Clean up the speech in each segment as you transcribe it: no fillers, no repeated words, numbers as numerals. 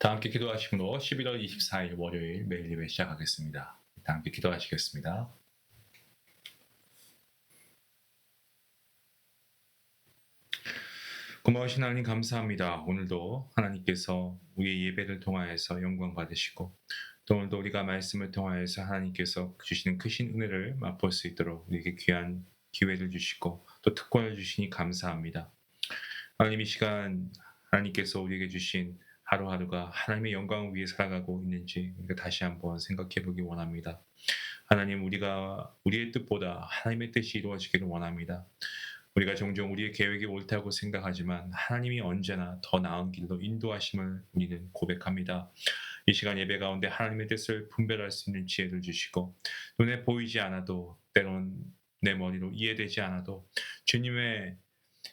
다 함께 기도하시므로 11월 24일 월요일 매일 예배 시작하겠습니다. 다 함께 기도하시겠습니다. 고마우신 하나님 감사합니다. 오늘도 하나님께서 우리의 예배를 통하여서 영광 받으시고 또 오늘도 우리가 말씀을 통하여서 하나님께서 주시는 크신 은혜를 맛볼 수 있도록 우리에게 귀한 기회를 주시고 또 특권을 주시니 감사합니다. 하나님 이 시간 하나님께서 우리에게 주신 하루하루가 하나님의 영광을 위해 살아가고 있는지 우리가 다시 한번 생각해 보기 원합니다. 하나님 우리가 우리의 뜻보다 하나님의 뜻이 이루어지기를 원합니다. 우리가 종종 우리의 계획이 옳다고 생각하지만 하나님이 언제나 더 나은 길로 인도하심을 우리는 고백합니다. 이 시간 예배 가운데 하나님의 뜻을 분별할 수 있는 지혜를 주시고 눈에 보이지 않아도 때론 내 머리로 이해되지 않아도 주님의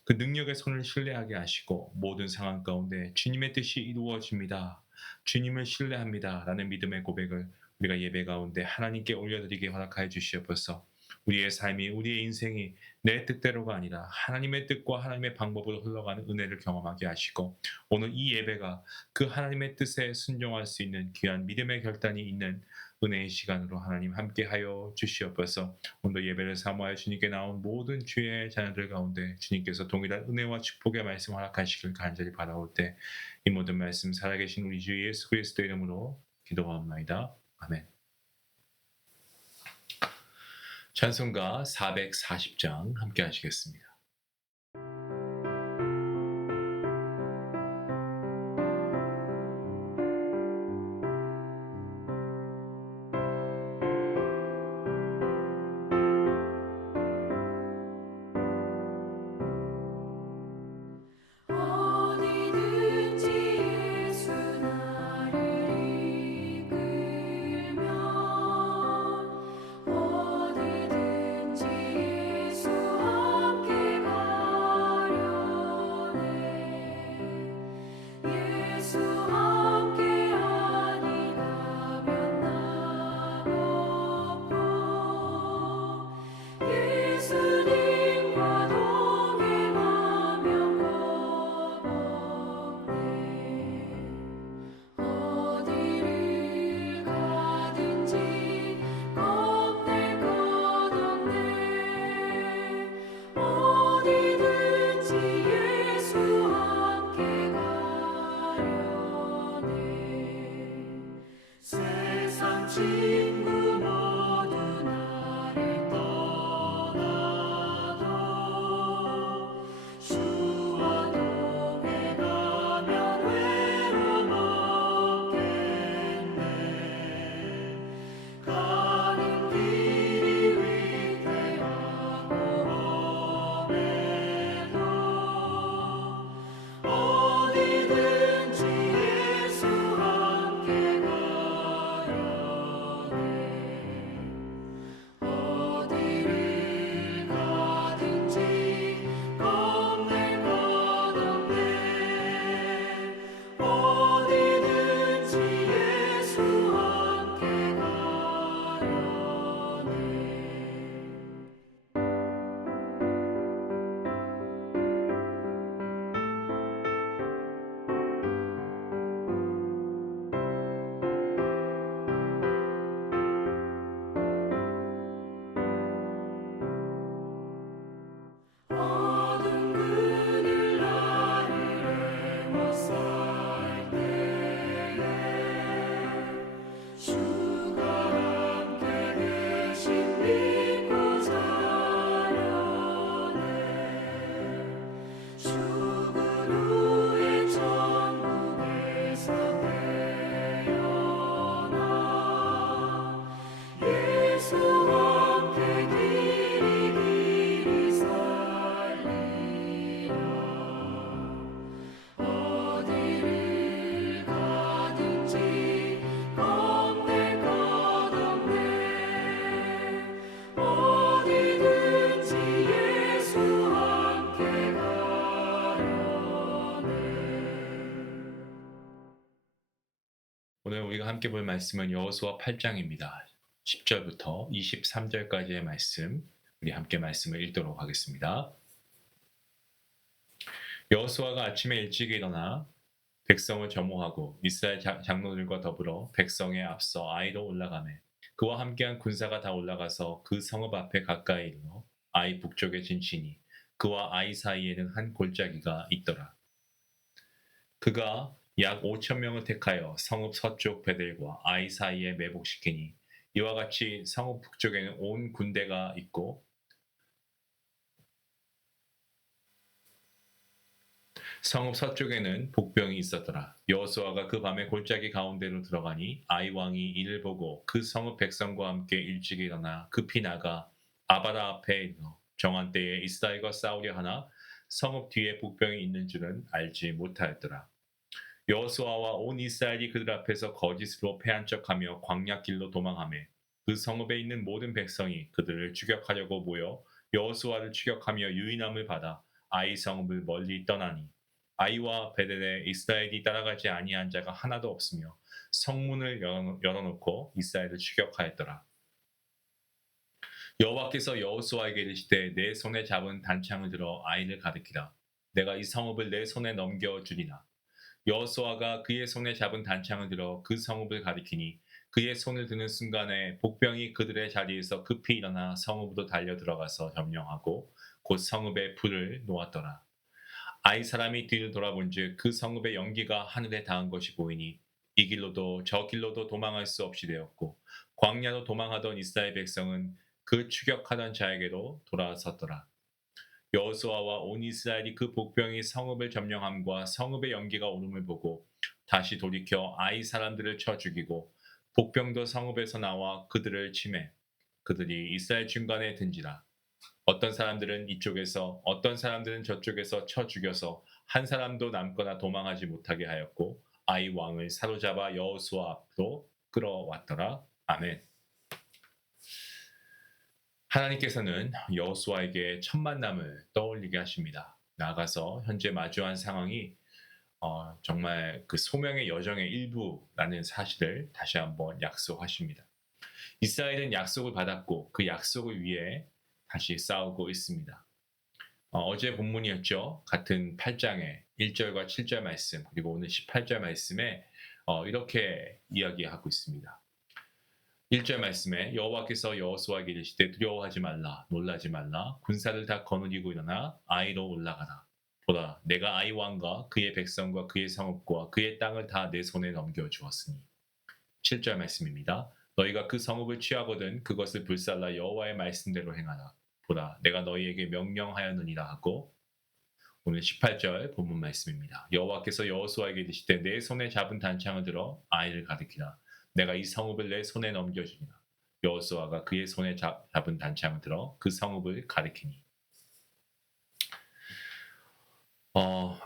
그 능력의 손을 신뢰하게 하시고 모든 상황 가운데 주님의 뜻이 이루어집니다. 주님을 신뢰합니다. 라는 믿음의 고백을 우리가 예배 가운데 하나님께 올려드리게 허락하여 주시옵소서. 우리의 삶이 우리의 인생이 내 뜻대로가 아니라 하나님의 뜻과 하나님의 방법으로 흘러가는 은혜를 경험하게 하시고 오늘 이 예배가 그 하나님의 뜻에 순종할 수 있는 귀한 믿음의 결단이 있는 은혜의 시간으로 하나님 함께하여 주시옵소서. 오늘 예배를 사모하여 주님께 나온 모든 주의 자녀들 가운데 주님께서 동일한 은혜와 축복의 말씀 허락하시길 간절히 바라올 때 이 모든 말씀 살아계신 우리 주 예수 그리스도 이름으로 기도하옵나이다. 아멘. 찬송가 440장 함께 하시겠습니다. 오늘 우리가 함께 볼 말씀은 여호수아 8장입니다. 10절부터 23절까지의 말씀, 우리 함께 말씀을 읽도록 하겠습니다. 여호수아가 아침에 일찍 일어나 백성을 점호하고 이스라엘 장로들과 더불어 백성에 앞서 아이로 올라가매 그와 함께한 군사가 다 올라가서 그 성읍 앞에 가까이 이르러 아이 북쪽에 진치니 그와 아이 사이에는 한 골짜기가 있더라. 그가 약 5천 명을 택하여 성읍 서쪽 베델과 아이 사이에 매복시키니 이와 같이 성읍 북쪽에는 온 군대가 있고 성읍 서쪽에는 복병이 있었더라. 여호수아가 그 밤에 골짜기 가운데로 들어가니 아이 왕이 이를 보고 그 성읍 백성과 함께 일찍 일어나 급히 나가 아바라 앞에 이르러 정한 때에 이스라엘과 싸우려 하나 성읍 뒤에 복병이 있는 줄은 알지 못하였더라. 여호수아와 온 이스라엘이 그들 앞에서 거짓으로 패한 척하며 광야길로 도망하매 그 성읍에 있는 모든 백성이 그들을 추격하려고 모여 여호수아를 추격하며 유인함을 받아 아이 성읍을 멀리 떠나니 아이와 베델에 이스라엘이 따라가지 아니한 자가 하나도 없으며 성문을 열어놓고 이스라엘을 추격하였더라. 여호와께서 여호수아에게 이르시되 내 손에 잡은 단창을 들어 아이를 가리키라. 내가 이 성읍을 내 손에 넘겨주리라. 여호수아가 그의 손에 잡은 단창을 들어 그 성읍을 가리키니 그의 손을 드는 순간에 복병이 그들의 자리에서 급히 일어나 성읍으로 달려 들어가서 점령하고 곧 성읍에 불을 놓았더라. 아이 사람이 뒤를 돌아본즉 그 성읍의 연기가 하늘에 닿은 것이 보이니 이 길로도 저 길로도 도망할 수 없이 되었고 광야로 도망하던 이스라엘 백성은 그 추격하던 자에게로 돌아섰더라. 여호수아와 온 이스라엘이 그 복병이 성읍을 점령함과 성읍의 연기가 오름을 보고 다시 돌이켜 아이 사람들을 쳐 죽이고 복병도 성읍에서 나와 그들을 치매 그들이 이스라엘 중간에 든지라. 어떤 사람들은 이쪽에서 어떤 사람들은 저쪽에서 쳐 죽여서 한 사람도 남거나 도망하지 못하게 하였고 아이 왕을 사로잡아 여호수아 앞으로 끌어왔더라. 아멘. 하나님께서는 여호수아에게 첫 만남을 떠올리게 하십니다. 나아가서 현재 마주한 상황이 정말 그 소명의 여정의 일부라는 사실을 다시 한번 약속하십니다. 이스라엘은 약속을 받았고 그 약속을 위해 다시 싸우고 있습니다. 어제 본문이었죠. 같은 8장의 1절과 7절 말씀 그리고 오늘 18절 말씀에 이렇게 이야기하고 있습니다. 1절 말씀에 여호와께서 여호수아에게 이르시되 두려워하지 말라 놀라지 말라 군사를 다 거느리고 일어나 아이로 올라가라. 보라 내가 아이 왕과 그의 백성과 그의 성읍과 그의 땅을 다 내 손에 넘겨주었으니 7절 말씀입니다. 너희가 그 성읍을 취하거든 그것을 불살라 여호와의 말씀대로 행하라. 보라 내가 너희에게 명령하였느니라 하고 오늘 18절 본문 말씀입니다. 여호와께서 여호수아에게 이르시되 내 손에 잡은 단창을 들어 아이를 가리키라. 내가 이 성읍을 내 손에 넘겨주리라. 여호수아가 그의 손에 잡은 단창을 들어 그 성읍을 가리키니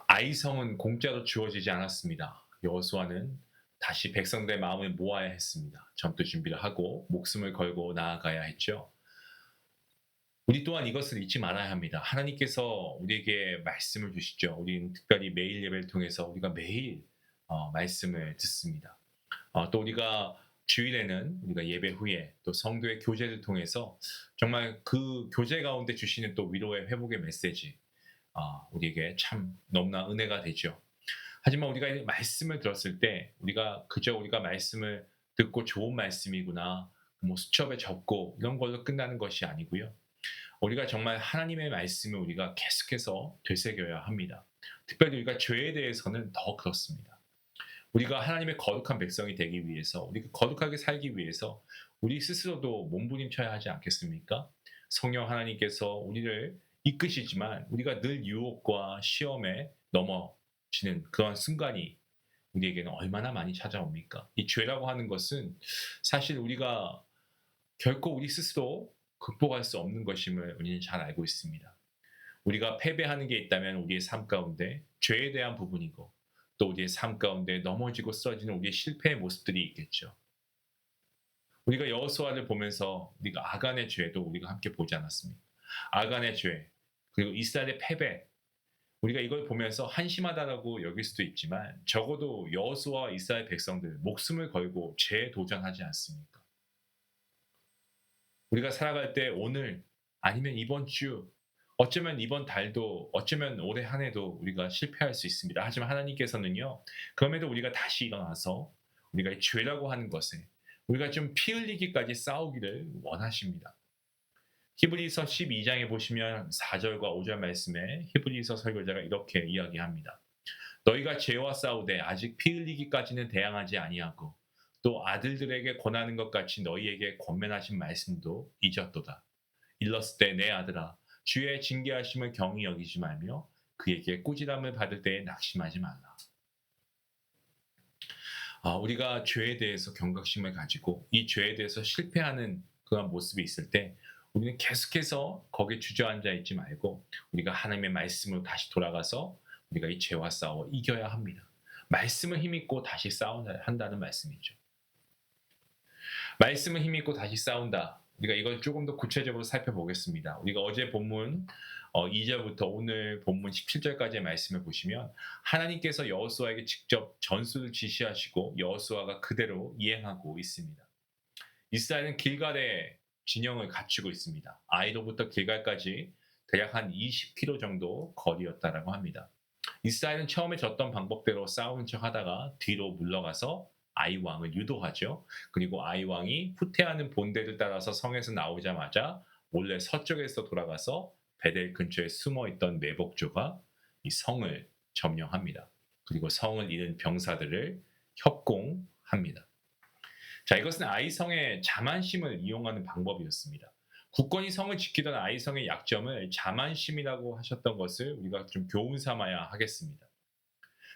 아이 성은 공짜로 주어지지 않았습니다. 여호수아는 다시 백성들의 마음을 모아야 했습니다. 전투 준비를 하고 목숨을 걸고 나아가야 했죠. 우리 또한 이것을 잊지 말아야 합니다. 하나님께서 우리에게 말씀을 주시죠. 우리는 특별히 매일 예배를 통해서 우리가 매일 말씀을 듣습니다. 또 우리가 주일에는 우리가 예배 후에 또 성도의 교제를 통해서 정말 그 교제 가운데 주시는 또 위로의 회복의 메시지 우리에게 참 너무나 은혜가 되죠. 하지만 우리가 이 말씀을 들었을 때 우리가 그저 우리가 말씀을 듣고 좋은 말씀이구나 뭐 수첩에 적고 이런 걸로 끝나는 것이 아니고요. 우리가 정말 하나님의 말씀을 우리가 계속해서 되새겨야 합니다. 특별히 우리가 죄에 대해서는 더 그렇습니다. 우리가 하나님의 거룩한 백성이 되기 위해서 우리가 거룩하게 살기 위해서 우리 스스로도 몸부림쳐야 하지 않겠습니까? 성령 하나님께서 우리를 이끄시지만 우리가 늘 유혹과 시험에 넘어지는 그런 순간이 우리에게는 얼마나 많이 찾아옵니까? 이 죄라고 하는 것은 사실 우리가 결코 우리 스스로 극복할 수 없는 것임을 우리는 잘 알고 있습니다. 우리가 패배하는 게 있다면 우리의 삶 가운데 죄에 대한 부분이고 또 우리의 삶 가운데 넘어지고 쓰러지는 우리의 실패의 모습들이 있겠죠. 우리가 여호수아를 보면서 우리가 아간의 죄도 우리가 함께 보지 않았습니까? 아간의 죄 그리고 이스라엘의 패배 우리가 이걸 보면서 한심하다라고 여길 수도 있지만 적어도 여호수아와 이스라엘 백성들 목숨을 걸고 죄에 도전하지 않습니까? 우리가 살아갈 때 오늘 아니면 이번 주 어쩌면 이번 달도 어쩌면 올해 한 해도 우리가 실패할 수 있습니다. 하지만 하나님께서는요. 그럼에도 우리가 다시 일어나서 우리가 이 죄라고 하는 것에 우리가 좀 피 흘리기까지 싸우기를 원하십니다. 히브리서 12장에 보시면 4절과 5절 말씀에 히브리서 설교자가 이렇게 이야기합니다. 너희가 죄와 싸우되 아직 피 흘리기까지는 대항하지 아니하고 또 아들들에게 권하는 것 같이 너희에게 권면하신 말씀도 잊었도다. 일렀을 때 내 아들아 주의 징계하심을 경히 여기지 말며 그에게 꾸지람을 받을 때에 낙심하지 말라. 우리가 죄에 대해서 경각심을 가지고 이 죄에 대해서 실패하는 그런 모습이 있을 때 우리는 계속해서 거기에 주저앉아 있지 말고 우리가 하나님의 말씀으로 다시 돌아가서 우리가 이 죄와 싸워 이겨야 합니다. 말씀을 힘입고 다시 싸워야 한다는 말씀이죠. 말씀을 힘입고 다시 싸운다. 우리가 이걸 조금 더 구체적으로 살펴보겠습니다. 우리가 어제 본문 2절부터 오늘 본문 17절까지의 말씀을 보시면 하나님께서 여호수아에게 직접 전술을 지시하시고 여호수아가 그대로 이행하고 있습니다. 이스라엘은 길갈에 진영을 갖추고 있습니다. 아이로부터 길갈까지 대략 한 20km 정도 거리였다라고 합니다. 이스라엘은 처음에 졌던 방법대로 싸우는 척 하다가 뒤로 물러가서 아이 왕을 유도하죠. 그리고 아이 왕이 후퇴하는 본대를 따라서 성에서 나오자마자 몰래 서쪽에서 돌아가서 베델 근처에 숨어있던 매복조가 이 성을 점령합니다. 그리고 성을 잃은 병사들을 협공합니다. 자, 이것은 아이성의 자만심을 이용하는 방법이었습니다. 국권이 성을 지키던 아이성의 약점을 자만심이라고 하셨던 것을 우리가 좀 교훈 삼아야 하겠습니다.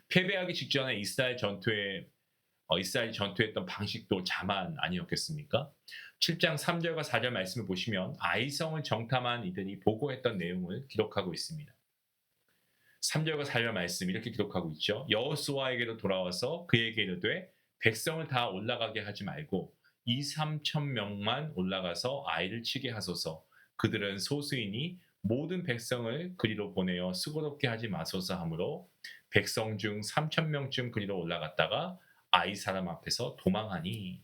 패배하기 직전에 이스라엘이 전투했던 방식도 자만 아니었겠습니까? 7장 3절과 4절 말씀을 보시면 아이성을 정탐한 이들이 보고했던 내용을 기록하고 있습니다. 3절과 4절 말씀 이렇게 기록하고 있죠. 여호수아에게로 돌아와서 그에게 이르되 백성을 다 올라가게 하지 말고 2-3천 명만 올라가서 아이를 치게 하소서. 그들은 소수이니 모든 백성을 그리로 보내어 수고롭게 하지 마소서 하므로 백성 중 3천 명쯤 그리로 올라갔다가 아이 사람 앞에서 도망하니.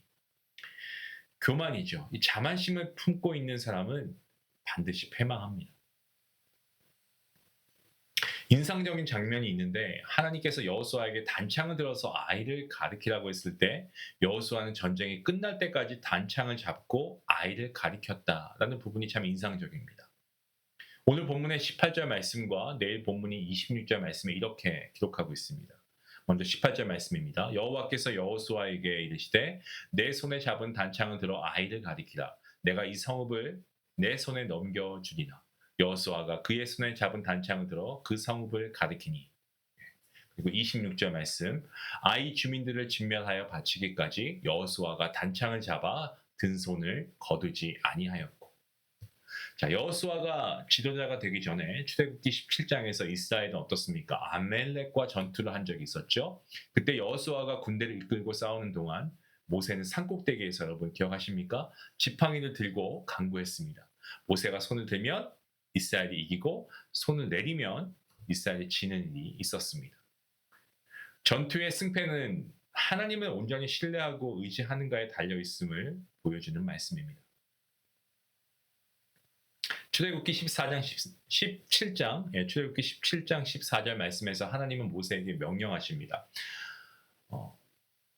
교만이죠. 이 자만심을 품고 있는 사람은 반드시 패망합니다. 인상적인 장면이 있는데 하나님께서 여호수아에게 단창을 들어서 아이를 가리키라고 했을 때 여호수아는 전쟁이 끝날 때까지 단창을 잡고 아이를 가리켰다라는 부분이 참 인상적입니다. 오늘 본문의 18절 말씀과 내일 본문이 26절 말씀에 이렇게 기록하고 있습니다. 먼저 18절 말씀입니다. 여호와께서 여호수아에게 이르시되 내 손에 잡은 단창을 들어 아이를 가리키라. 내가 이 성읍을 내 손에 넘겨주리라. 여호수아가 그의 손에 잡은 단창을 들어 그 성읍을 가리키니. 그리고 26절 말씀. 아이 주민들을 진멸하여 바치기까지 여호수아가 단창을 잡아 든 손을 거두지 아니하였고. 자, 여호수아가 지도자가 되기 전에 출애굽기 17장에서 이스라엘은 어떻습니까? 아멜렉과 전투를 한 적이 있었죠. 그때 여호수아가 군대를 이끌고 싸우는 동안 모세는 산꼭대기에서 여러분 기억하십니까? 지팡이를 들고 강구했습니다. 모세가 손을 들면 이스라엘이 이기고 손을 내리면 이스라엘이 지는 일이 있었습니다. 전투의 승패는 하나님을 온전히 신뢰하고 의지하는가에 달려있음을 보여주는 말씀입니다. 출애굽기 17장, 출애굽기 17장 14절 말씀에서 하나님은 모세에게 명령하십니다.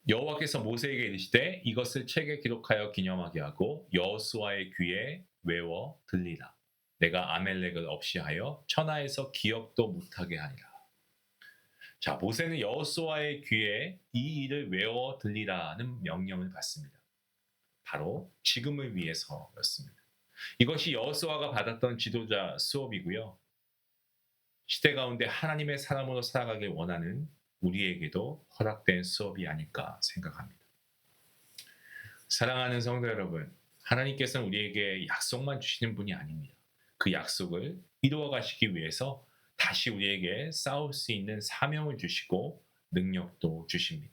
여호와께서 모세에게 이르시되 이것을 책에 기록하여 기념하게 하고 여호수아의 귀에 외워 들리라. 내가 아멜렉을 없이 하여 천하에서 기억도 못하게 하리라. 자, 모세는 여호수아의 귀에 이 일을 외워 들리라는 명령을 받습니다. 바로 지금을 위해서였습니다. 이것이 여호수아가 받았던 지도자 수업이고요. 시대 가운데 하나님의 사람으로 살아가길 원하는 우리에게도 허락된 수업이 아닐까 생각합니다. 사랑하는 성도 여러분, 하나님께서는 우리에게 약속만 주시는 분이 아닙니다. 그 약속을 이루어 가시기 위해서 다시 우리에게 싸울 수 있는 사명을 주시고 능력도 주십니다.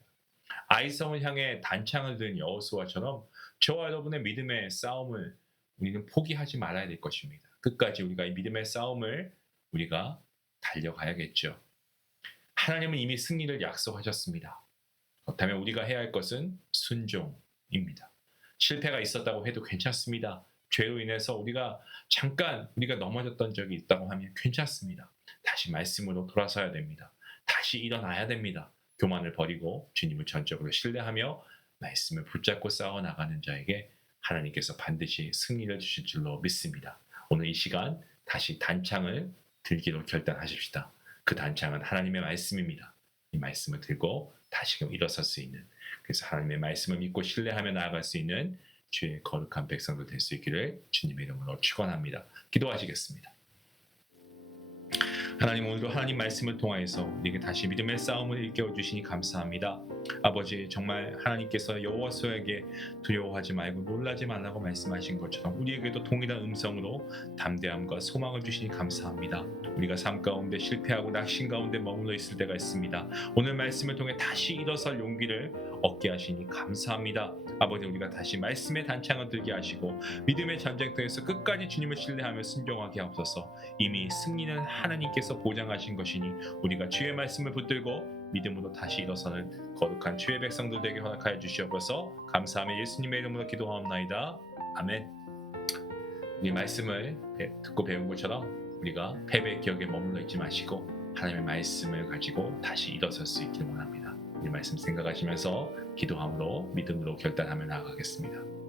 아이성을 향해 단창을 든 여호수아처럼 저와 여러분의 믿음의 싸움을 우리는 포기하지 말아야 될 것입니다. 끝까지 우리가 이 믿음의 싸움을 우리가 달려가야겠죠. 하나님은 이미 승리를 약속하셨습니다. 그렇다면 우리가 해야 할 것은 순종입니다. 실패가 있었다고 해도 괜찮습니다. 죄로 인해서 우리가 넘어졌던 적이 있다고 하면 괜찮습니다. 다시 말씀으로 돌아서야 됩니다. 다시 일어나야 됩니다. 교만을 버리고 주님을 전적으로 신뢰하며 말씀을 붙잡고 싸워 나가는 자에게 하나님께서 반드시 승리를 주실 줄로 믿습니다. 오늘 이 시간 다시 단창을 들기로 결단하십시다. 그 단창은 하나님의 말씀입니다. 이 말씀을 들고 다시금 일어설 수 있는, 그래서 하나님의 말씀을 믿고 신뢰하며 나아갈 수 있는 주의 거룩한 백성들 될 수 있기를 주님의 이름으로 축원합니다. 기도하시겠습니다. 하나님, 오늘도 하나님 말씀을 통하여서 우리에게 다시 믿음의 싸움을 일깨워 주시니 감사합니다. 아버지, 정말 하나님께서 여호와서에게 두려워하지 말고 놀라지 말라고 말씀하신 것처럼 우리에게도 동일한 음성으로 담대함과 소망을 주시니 감사합니다. 우리가 삶 가운데 실패하고 낙심 가운데 머물러 있을 때가 있습니다. 오늘 말씀을 통해 다시 일어설 용기를 얻게 하시니 감사합니다. 아버지, 우리가 다시 말씀의 단창을 들게 하시고 믿음의 전쟁터에서 끝까지 주님을 신뢰하며 순종하게 하옵소서. 이미 승리는 하나님께서 보장하신 것이니 우리가 주의 말씀을 붙들고 믿음으로 다시 일어서는 거룩한 주의 백성들 되게 허락하여 주시옵소서. 감사하며 예수님의 이름으로 기도하옵나이다. 아멘. 이 말씀을 듣고 배운 것처럼 우리가 패배의 기억에 머물러 있지 마시고 하나님의 말씀을 가지고 다시 일어설 수 있기를 원합니다. 이 말씀 생각하시면서 기도함으로 믿음으로 결단하며 나아가겠습니다.